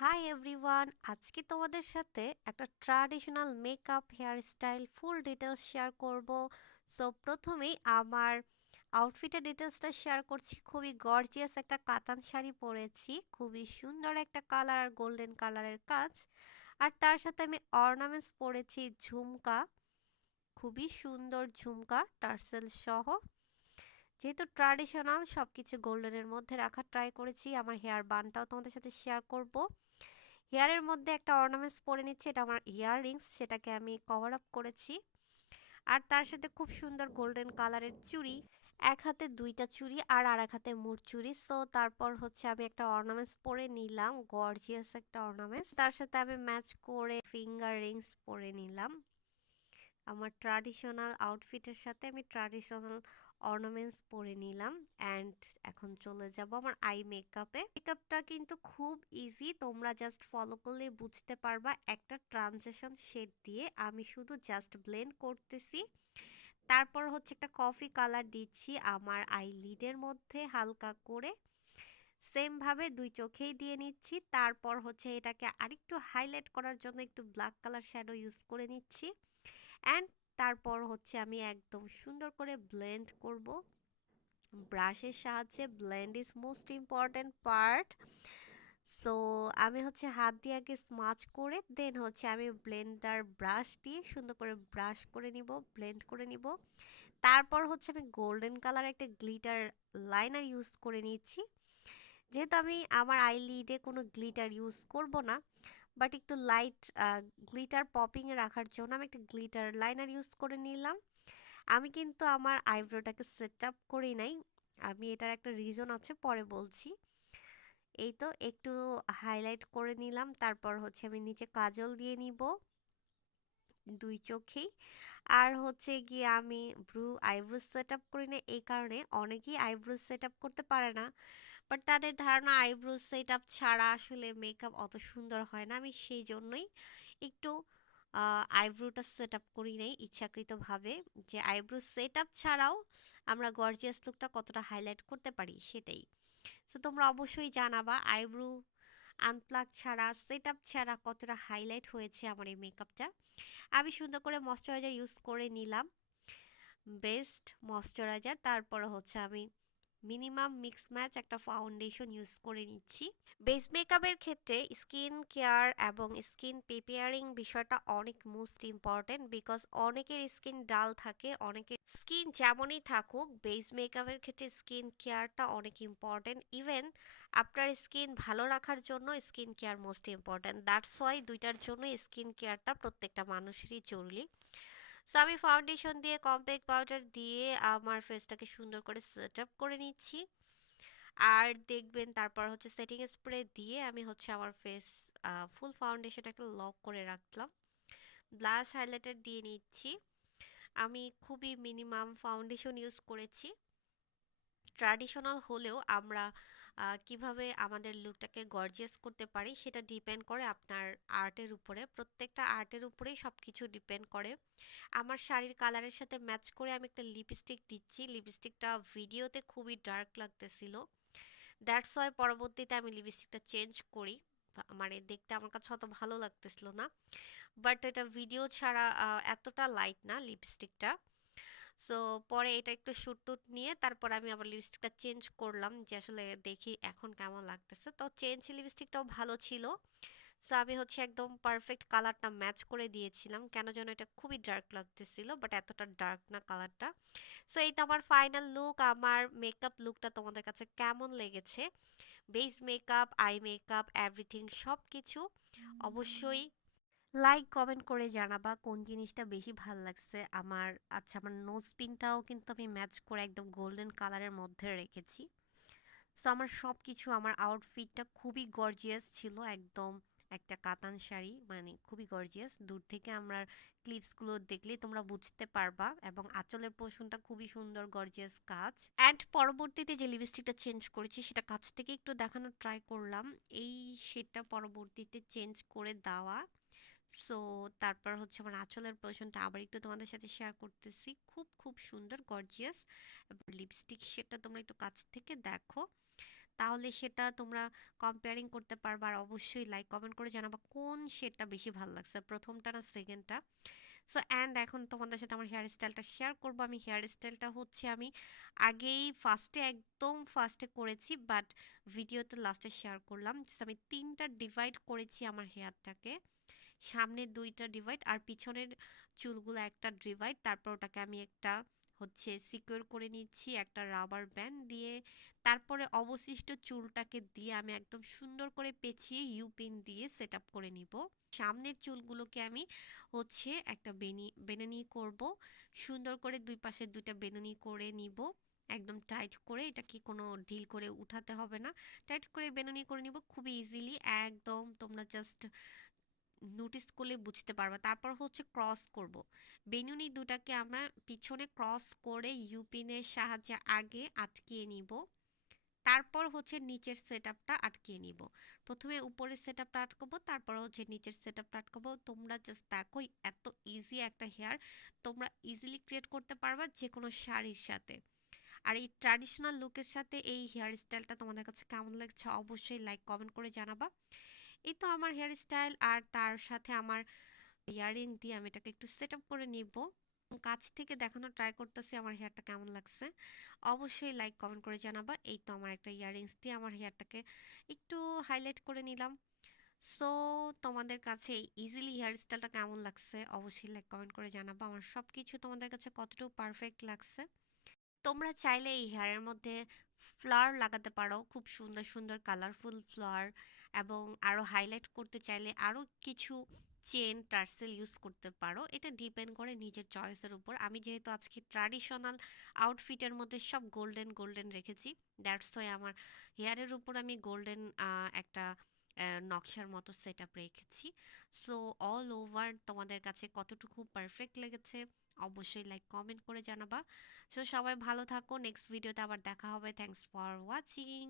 Hi everyone, আজকে তোমাদের সাথে একটা traditional makeup hair style full details share করব। সো প্রথমেই আমার আউটফিটের ডিটেলসটা শেয়ার করছি। খুবই গর্জিয়াস একটা কাতান শাড়ি পরেছি, খুবই সুন্দর একটা কালার আর গোল্ডেন কালারের কাজ। আর তার সাথে আমি অর্নামেন্টস পরেছি, ঝুমকা, খুবই সুন্দর ঝুমকা টার্সেল সহ। যেহেতু ট্র্যাডিশনাল সব কিছু গোল্ডেনের মধ্যে রাখার ট্রাই করেছি। আমার হেয়ার বানটাও তোমাদের সাথে শেয়ার করব। হেয়ারের মধ্যে একটা অর্নামেন্টস পরে নিচ্ছি, এটা আমার ইয়াররিংস, সেটাকে আমি কভার আপ করেছি। আর তার সাথে খুব সুন্দর গোল্ডেন কালারের চুড়ি, এক হাতে দুইটা চুড়ি আর এক হাতে মুঠ চুড়ি। সো তারপর হচ্ছে আমি একটা অর্নামেন্টস পরে নিলাম, গর্জিয়াস একটা অর্নামেন্টস। তার সাথে আমি ম্যাচ করে ফিঙ্গার রিংস পরে নিলাম। আমার ট্র্যাডিশনাল আউটফিটের সাথে আমি ট্র্যাডিশনাল অর্নামেন্টস পরে নিলাম। অ্যান্ড এখন চলে যাব আমার আই মেকআপে। মেকআপটা কিন্তু খুব ইজি, তোমরা জাস্ট ফলো করলে বুঝতে পারবা। একটা ট্রানজিশন শেড দিয়ে আমি শুধু জাস্ট ব্লেন্ড করতেছি। তারপর হচ্ছে একটা কফি কালার দিচ্ছি আমার আই লিডের মধ্যে হালকা করে, সেম ভাবে দুই চোখেই দিয়ে নিচ্ছি। তারপর হচ্ছে এটাকে আরেকটু হাইলাইট করার জন্য একটু ব্ল্যাক কালার শ্যাডো ইউজ করে নিচ্ছি। অ্যান্ড তারপর হচ্ছে আমি একদম সুন্দর করে ব্লেন্ড করব ব্রাশের সাহায্যে। Blend is most important part. So আমি হচ্ছে হাত দিয়ে আগে স্মাচ করে দেন হচ্ছে আমি ব্লেন্ডার ব্রাশ দিয়ে সুন্দর করে ব্রাশ করে নিব, ব্লেন্ড করে নিব। তারপর হচ্ছে আমি গোল্ডেন কালার একটা গ্লিটার লাইনার ইউজ করে নিচ্ছি। যেহেতু আমি আমার আইলিডে কোনো গ্লিটার ইউজ করব না, বাট একটু লাইট গ্লিটার পপিংয়ে রাখার জন্য আমি একটা গ্লিটার লাইনার ইউজ করে নিলাম। আমি কিন্তু আমার আইব্রোটাকে সেট আপ করি নাই, আমি এটার একটা রিজন আছে, পরে বলছি। এই তো একটু হাইলাইট করে নিলাম। তারপর হচ্ছে আমি নিচে কাজল দিয়ে নিব দুই চোখেই। আর হচ্ছে গিয়ে আমি আইব্রো সেট আপ করি না, এই কারণে অনেকেই আইব্রো সেট আপ করতে পারে না, বাট তাদের ধারণা আইব্রো সেট আপ ছাড়া আসলে মেকআপ অত সুন্দর হয় না। আমি সেই জন্যই একটু আইব্রোটা সেট আপ করি নাই ইচ্ছাকৃতভাবে, যে আইব্রো সেট আপ ছাড়াও আমরা গর্জিয়াস লুকটা কতটা হাইলাইট করতে পারি সেটাই। সো তোমরা অবশ্যই জানাবা আইব্রো আনপ্লাগ ছাড়া, সেট আপ ছাড়া কতটা হাইলাইট হয়েছে আমার এই মেকআপটা। আমি সুন্দর করে ময়শ্চারাইজার ইউজ করে নিলাম, বেস্ট ময়শ্চারাইজার। তারপর হচ্ছে আমি মিনিমাম মিক্স ম্যাচ একটা ফাউন্ডেশন ইউজ করে নিচ্ছি। বেস মেকআপের ক্ষেত্রে স্কিন কেয়ার এবং স্কিন প্রিপেয়ারিং বিষয়টা অনেক মোস্ট ইম্পর্টেন্ট, বিকজ অনেকের স্কিন ডাল থাকে, অনেকের স্কিন যেমনই থাকুক, বেস মেকআপের ক্ষেত্রে স্কিন কেয়ারটা অনেক ইম্পর্টেন্ট। ইভেন আপনার স্কিন ভালো রাখার জন্য skin care most important. That's why দুইটার জন্য স্কিন কেয়ারটা প্রত্যেকটা মানুষেরই জরুরি। সো আমি ফাউন্ডেশন দিয়ে কম্প্যাক্ট পাউডার দিয়ে আমার ফেসটাকে সুন্দর করে সেট আপ করে নিচ্ছি। আর দেখবেন তারপর হচ্ছে সেটিং স্প্রে দিয়ে আমি হচ্ছে আমার ফেস ফুল ফাউন্ডেশনটাকে লক করে রাখলাম। ব্লাশ হাইলাইটার দিয়ে নিচ্ছি। আমি খুবই মিনিমাম ফাউন্ডেশন ইউজ করেছি। ট্র্যাডিশনাল হলেও আমরা কিভাবে আমাদের লুকটাকে গর্জিয়াস করতে পারি সেটা ডিপেন্ড করে আপনার আর্টের উপরে। প্রত্যেকটা আর্টের উপরেই সব কিছু ডিপেন্ড করে। আমার শাড়ির কালারের সাথে ম্যাচ করে আমি একটা লিপস্টিক দিচ্ছি। লিপস্টিকটা ভিডিওতে খুবই ডার্ক লাগতেছিল, দ্যাটস ওয়াই পরবর্তীতে আমি লিপস্টিকটা চেঞ্জ করি। মানে দেখতে আমার কাছে অত ভালো লাগতেছিল না, বাট এটা ভিডিও ছাড়া এতটা লাইট না লিপস্টিকটা। সো পরে এটা একটু শুট টুট নিয়ে তারপর আমি আবার লিপস্টিকটা চেঞ্জ করলাম, যে আসলে দেখি এখন কেমন লাগতেছে। তো চেঞ্জ লিপস্টিকটাও ভালো ছিল। সো আমি হচ্ছে একদম পারফেক্ট কালারটা ম্যাচ করে দিয়েছিলাম, কেন যেন এটা খুবই ডার্ক লাগতেছিল, বাট এতটা ডার্ক না কালারটা। সো এই তো আমার ফাইনাল লুক। আমার মেকআপ লুকটা তোমাদের কাছে কেমন লেগেছে? Base makeup, eye makeup, everything সব কিছু অবশ্যই লাইক কমেন্ট করে জানাবা কোন জিনিসটা বেশি ভাল লাগছে আমার। আচ্ছা, আমার নোজ পিনটাও কিন্তু আমি ম্যাচ করে একদম গোল্ডেন কালারের মধ্যে রেখেছি। সো আমার সব কিছু, আমার আউটফিটটা খুবই গর্জিয়াস ছিল একদম। একটা কাতান শাড়ি, মানে খুবই গর্জিয়াস। দূর থেকে আমরা ক্লিপসগুলো দেখলেই তোমরা বুঝতে পারবা। এবং আঁচলের পোষণটা খুবই সুন্দর, গর্জিয়াস কাজ। অ্যান্ড পরবর্তীতে যে লিপস্টিকটা চেঞ্জ করেছি সেটা কাছ থেকে একটু দেখানোর ট্রাই করলাম। এই শেডটা পরবর্তীতে চেঞ্জ করে দেওয়া। সো তারপর হচ্ছে আমার আঁচলের পোর্শনটা আবার একটু তোমাদের সাথে শেয়ার করতেছি। খুব খুব সুন্দর, গর্জিয়াস। এবং লিপস্টিক শেডটা তোমরা একটু কাছ থেকে দেখো, তাহলে সেটা তোমরা কম্পেয়ারিং করতে পারবা। আর অবশ্যই লাইক কমেন্ট করে জানাবা কোন শেডটা বেশি ভালো লাগছে, প্রথমটা না সেকেন্ডটা। সো অ্যান্ড এখন তোমাদের সাথে আমার হেয়ার স্টাইলটা শেয়ার করবো। আমি হেয়ার স্টাইলটা হচ্ছে আমি আগেই একদম ফার্স্টে করেছি, বাট ভিডিওতে লাস্টে শেয়ার করলাম। So, আমি 3টা ডিভাইড করেছি আমার হেয়ারটাকে, সামনের 2টা ডিভাইড আর পিছনের চুলগুলো একটা ডিভাইড। তারপর ওটাকে আমি একটা হচ্ছে সিকিউর করে নিচ্ছি একটা রাবার ব্যান্ড দিয়ে। তারপরে অবশিষ্ট চুলটাকে দিয়ে আমি একদম সুন্দর করে পেঁচিয়ে ইউপিন দিয়ে সেট আপ করে নিব। সামনের চুলগুলোকে আমি হচ্ছে একটা বেনুনি করব, সুন্দর করে দুই পাশের 2টা বেনুনি করে নিব একদম টাইট করে। এটা কি কোনো ঢিল করে উঠাতে হবে না, টাইট করে বেনুনি করে নিব খুবই ইজিলি। একদম তোমরা জাস্ট নোটিস করলে বুঝতে পারবা। তারপর হচ্ছে ক্রস করব, বেনুনি দুটাকে আমরা পিছনে ক্রস করে ইউপিনের সাহায্যে আগে আটকিয়ে নিব। তারপর হচ্ছে নিচের সেটআপটা আটকিয়ে নিব। প্রথমে উপরের সেটআপটা আটকাবো, তারপর হচ্ছে নিচের সেটআপটা আটকাবো। তোমরা জাস্ট দেখো এত ইজি একটা হেয়ার তোমরা ইজিলি ক্রিয়েট করতে পারবা যে কোনো শাড়ির সাথে। আর এই ট্র্যাডিশনাল লুকের সাথে এই হেয়ার স্টাইলটা তোমাদের কাছে কেমন লাগছে অবশ্যই লাইক কমেন্ট করে জানাবা। এই তো আমার হেয়ার স্টাইল, আর তার সাথে আমার ইয়াররিং দিয়ে আমি এটাকে একটু সেট আপ করে নিব। কাছ থেকে দেখানো ট্রাই করতেছি আমার হেয়ারটা কেমন লাগছে, অবশ্যই লাইক কমেন্ট করে জানাবা। এই তো আমার একটা ইয়াররিংস দিয়ে আমার হেয়ারটাকে একটু হাইলাইট করে নিলাম। সো তোমাদের কাছে ইজিলি হেয়ার স্টাইলটা কেমন লাগছে অবশ্যই লাইক কমেন্ট করে জানাবা। আমার সব কিছু তোমাদের কাছে কতটুকু পারফেক্ট লাগছে। তোমরা চাইলে এই হেয়ারের মধ্যে ফ্লাওয়ার লাগাতে পারো, খুব সুন্দর সুন্দর কালারফুল ফ্লাওয়ার, এবং আরও হাইলাইট করতে চাইলে আরও কিছু চেন টার্সেল ইউজ করতে পারো। এটা ডিপেন্ড করে নিজের চয়েসের উপর। আমি যেহেতু আজকে ট্র্যাডিশনাল আউটফিটের মধ্যে সব গোল্ডেন গোল্ডেন রেখেছি, দ্যাটস ওয়াই আমার হেয়ারের উপর আমি গোল্ডেন একটা নকশার মতো সেট আপ রেখেছি। সো অল ওভার তোমাদের কাছে কতটুকু পারফেক্ট লেগেছে অবশ্যই লাইক কমেন্ট করে জানাবা। সো সবাই ভালো থাকো, নেক্সট ভিডিওতে আবার দেখা হবে। Thanks for watching.